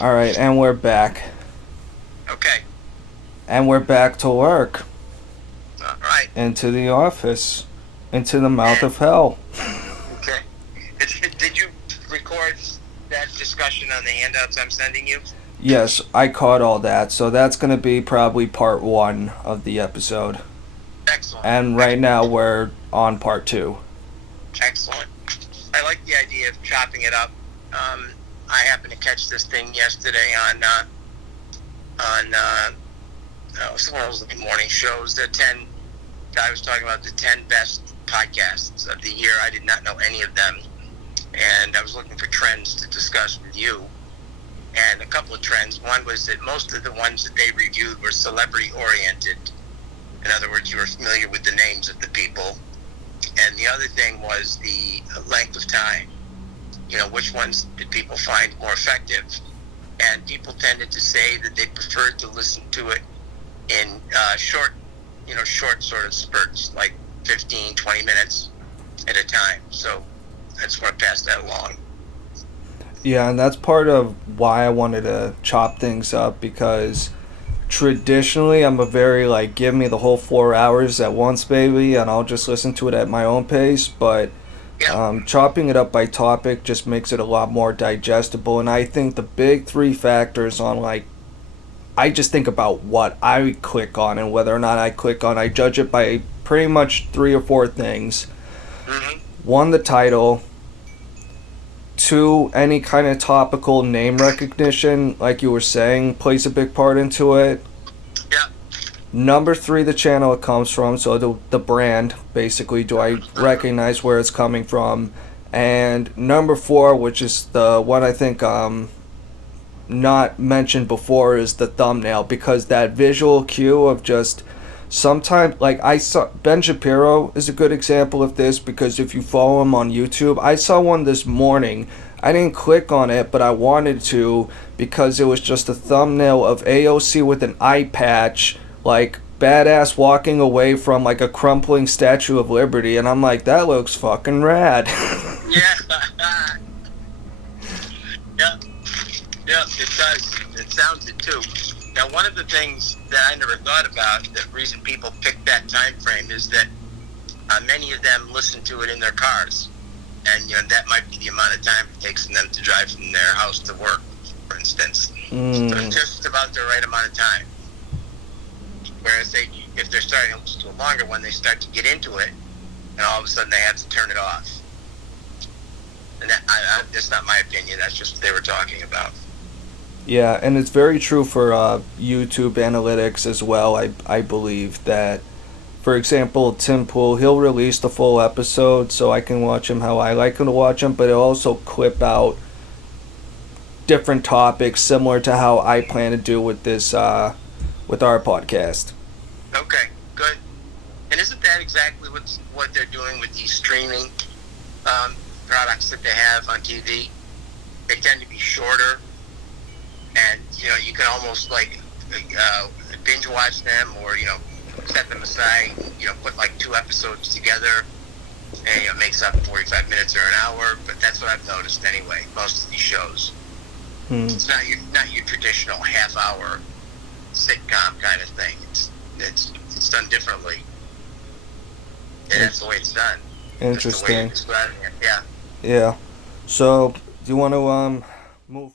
All right, and we're back. Okay. And we're back to work. All right. Into the office. Into the mouth And of hell. okay. Did you record that discussion on the handouts I'm sending you? Yes, I caught all that. So that's going to be probably part one of the episode. Excellent. And right now we're on part two. Excellent. I like the idea of chopping it up. I happened to catch this thing yesterday on it was one of those morning shows. The 10 guy was talking about the 10 best podcasts of the year. I did not know any of them, and I was looking for trends to discuss with you. And a couple of trends. One was that most of the ones that they reviewed were celebrity oriented. In other words, you were familiar with the names of the people. And the other thing was the length of time. Which ones did people find more effective? And people tended to say that they preferred to listen to it in short sort of spurts, like 15, 20 minutes at a time. So I just want to pass that along. Yeah, and that's part of why I wanted to chop things up because traditionally I'm a very like give me the whole 4 hours at once, baby, and I'll just listen to it at my own pace. But Yeah. chopping it up by topic just makes it a lot more digestible. And I think the big three factors on like I just think about what I click on and whether or not I click on. I judge it by pretty much three or four things. Mm-hmm. One, the title. Two, any kind of topical name recognition, like you were saying, plays a big part into it. Yeah. Number three, the channel it comes from, so the brand, basically, do I recognize where it's coming from? And number four, which is the one I think not mentioned before, is the thumbnail, because that visual cue of just sometimes, like I saw Ben Shapiro is a good example of this, because if you follow him on YouTube, I saw one this morning. I didn't click on it, but I wanted to, because it was just a thumbnail of AOC with an eye patch, like badass walking away from like a crumpling Statue of Liberty, and I'm like, that looks fucking rad. Yeah. Yeah. Yeah, it does. It sounds it too. Now, one of the things that I never thought about, the reason people pick that time frame, is that many of them listen to it in their cars, and that might be the amount of time it takes them to drive from their house to work, for instance. So it's just about the right amount of time. Whereas if they're starting to listen to a longer one, they start to get into it, and all of a sudden they have to turn it off. And that's not my opinion. That's just what they were talking about. Yeah, and it's very true for YouTube analytics as well. I believe that, for example, Tim Pool, he'll release the full episode so I can watch him how I like him to watch him, but he'll also clip out different topics similar to how I plan to do with this, with our podcast. Okay, good. And isn't that exactly what they're doing with these streaming products that they have on TV? They tend to be shorter, and you can almost like binge watch them, or set them aside. Put like two episodes together, and it makes up 45 minutes or an hour. But that's what I've noticed anyway. Most of these shows, it's not your traditional half-hour sitcom kind of thing. It's done differently, and that's the way it's done. Interesting. That's the way you're describing it. Yeah. Yeah. So, do you want to move